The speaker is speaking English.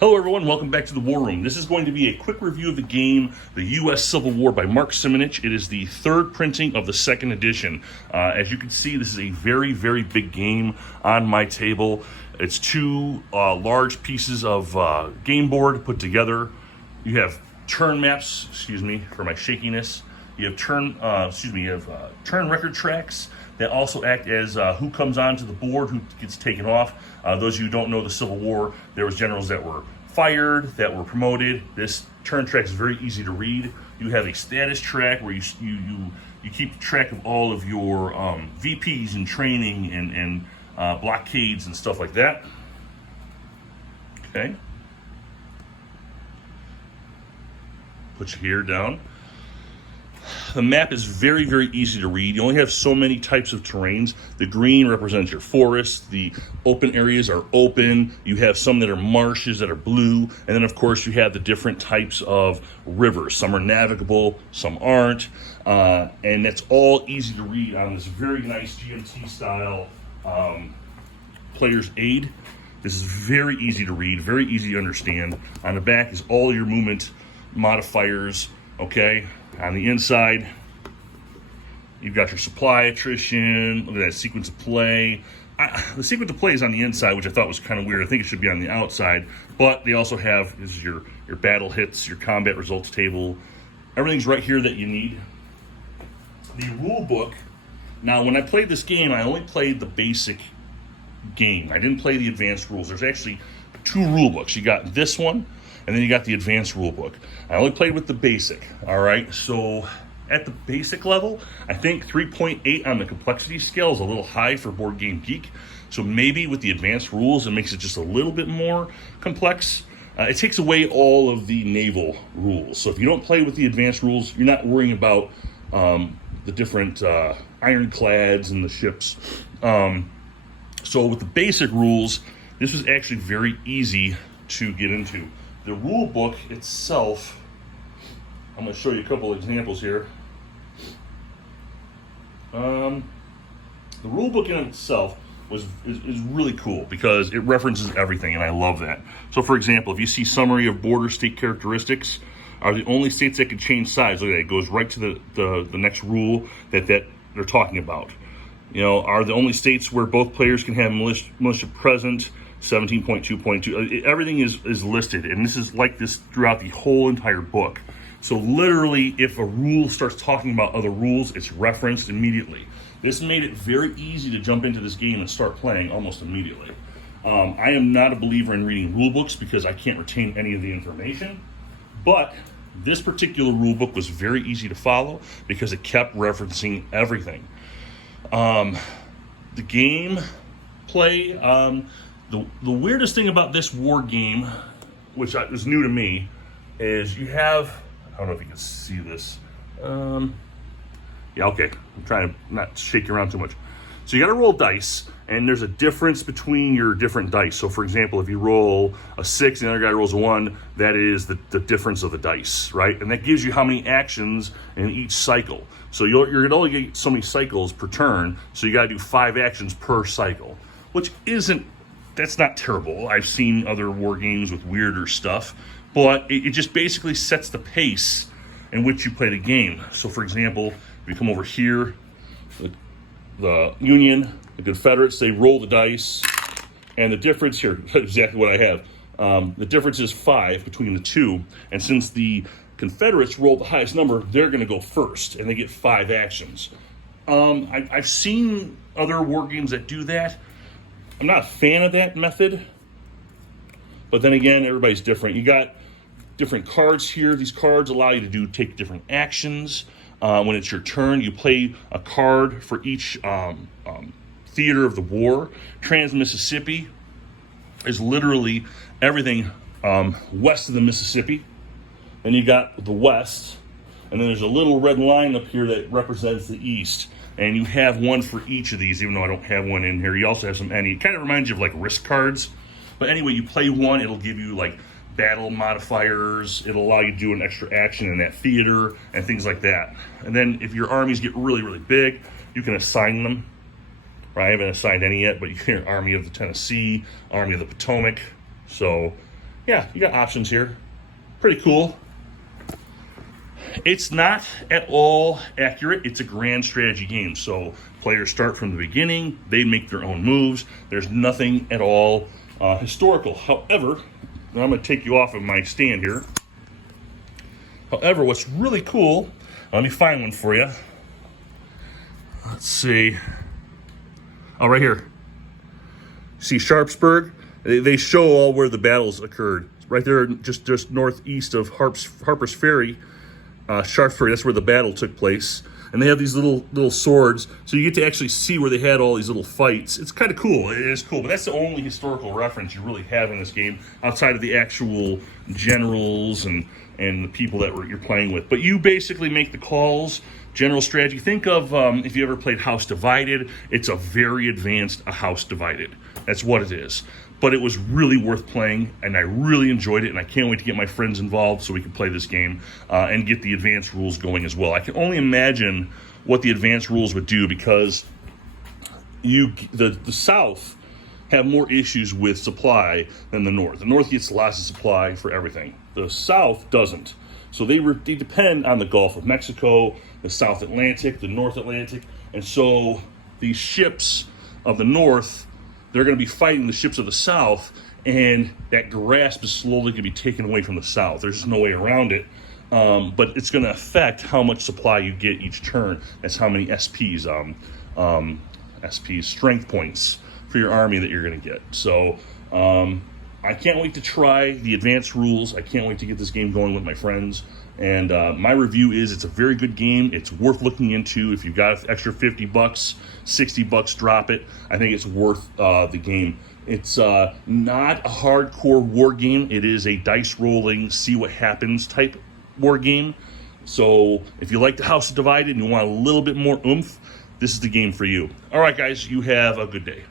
Hello everyone, welcome back to the War Room. This is going to be a quick review of the game, The U.S. Civil War by Mark Simonitch. It is the third printing of the second edition. As you can see, this is a very, very big game on my table. It's two large pieces of game board put together. You have turn maps, excuse me for my shakiness. You have turn record tracks that also act as who comes onto the board, who gets taken off. Those of you who don't know the Civil War, there was generals that were fired, that were promoted. This turn track is very easy to read. You have a status track where you keep track of all of your VPs and training and blockades and stuff like that. Okay. Put your gear down. The map is very, very easy to read. You only have so many types of terrains. The green represents your forests. The open areas are open. You have some that are marshes that are blue. And then, of course, you have the different types of rivers. Some are navigable, some aren't. And that's all easy to read on this very nice GMT style player's aid. This is very easy to read, very easy to understand. On the back is all your movement modifiers, okay? On the inside, you've got your supply attrition. Look at that sequence of play. The sequence of play is on the inside, which I thought was kind of weird. I think it should be on the outside. But they also have is your battle hits, your combat results table. Everything's right here that you need. The rule book. Now, when I played this game, I only played the basic game. I didn't play the advanced rules. There's actually two rule books. You got this one, and then you got the advanced rule book. I only played with the basic, all right? So at the basic level, I think 3.8 on the complexity scale is a little high for Board Game Geek. So maybe with the advanced rules, it makes it just a little bit more complex. It takes away all of the naval rules. So if you don't play with the advanced rules, you're not worrying about the different ironclads and the ships. So with the basic rules, this was actually very easy to get into. The rule book itself, I'm going to show you a couple of examples here. The rule book in itself is really cool because it references everything, and I love that. So, for example, if you see summary of border state characteristics, are the only states that can change size. Look at that, it goes right to the next rule that they're talking about. You know, are the only states where both players can have militia present. 17.2.2, everything is listed, and this is like this throughout the whole entire book. So literally, if a rule starts talking about other rules, it's referenced immediately. This made it very easy to jump into this game and start playing almost immediately. I am not a believer in reading rule books because I can't retain any of the information, but this particular rule book was very easy to follow because it kept referencing everything. The game play, the weirdest thing about this war game, which is new to me, is you have, I don't know if you can see this. Yeah, okay. I'm trying to not shake you around too much. So you got to roll dice, and there's a difference between your different dice. So, for example, if you roll a 6 and the other guy rolls a 1, that is the difference of the dice, right? And that gives you how many actions in each cycle. So you're going to only get so many cycles per turn, so you got to do 5 actions per cycle, which that's not terrible. I've seen other war games with weirder stuff, but it just basically sets the pace in which you play the game. So, for example, if you come over here, the Union, the Confederates, they roll the dice, and the difference here, exactly what I have, the difference is 5 between the two, and since the Confederates rolled the highest number, they're going to go first, and they get 5 actions. I've seen other war games that do that. I'm not a fan of that method, but then again, everybody's different. You got different cards here. These cards allow you to take different actions. When it's your turn, you play a card for each theater of the war. Trans-Mississippi is literally everything west of the Mississippi. Then you got the west, and then there's a little red line up here that represents the east. And you have one for each of these, even though I don't have one in here. You also have some any. It kind of reminds you of like risk cards. But anyway, you play one, it'll give you like battle modifiers. It'll allow you to do an extra action in that theater and things like that. And then if your armies get really, really big, you can assign them. Right? I haven't assigned any yet, but you can Army of the Tennessee, Army of the Potomac. So yeah, you got options here. Pretty cool. It's not at all accurate. It's a grand strategy game. So players start from the beginning. They make their own moves. There's nothing at all historical. However, I'm going to take you off of my stand here. However, what's really cool, let me find one for you. Let's see. Oh, right here. See Sharpsburg? They show all where the battles occurred. Right there, just northeast of Harper's Ferry. Sharpsburg, that's where the battle took place. And they have these little swords, so you get to actually see where they had all these little fights. It's kind of cool. It is cool, but that's the only historical reference you really have in this game outside of the actual generals and the people that you're playing with. But you basically make the calls, general strategy. Think of if you ever played House Divided. It's a very advanced House Divided. That's what it is. But it was really worth playing, and I really enjoyed it, and I can't wait to get my friends involved so we can play this game and get the advanced rules going as well. I can only imagine what the advanced rules would do, because the South have more issues with supply than the North. The North gets lots of supply for everything. The South doesn't. So they depend on the Gulf of Mexico, the South Atlantic, the North Atlantic, and so these ships of the North, they're going to be fighting the ships of the South, and that grasp is slowly going to be taken away from the South. There's just no way around it, but it's going to affect how much supply you get each turn. That's how many SPs, strength points for your army that you're going to get. So I can't wait to try the advanced rules. I can't wait to get this game going with my friends. And my review is it's a very good game. It's worth looking into. If you've got an extra $50, $60, drop it. I think it's worth the game. It's not a hardcore war game. It is a dice rolling, see what happens type war game. So if you like the House Divided and you want a little bit more oomph, this is the game for you. All right, guys, you have a good day.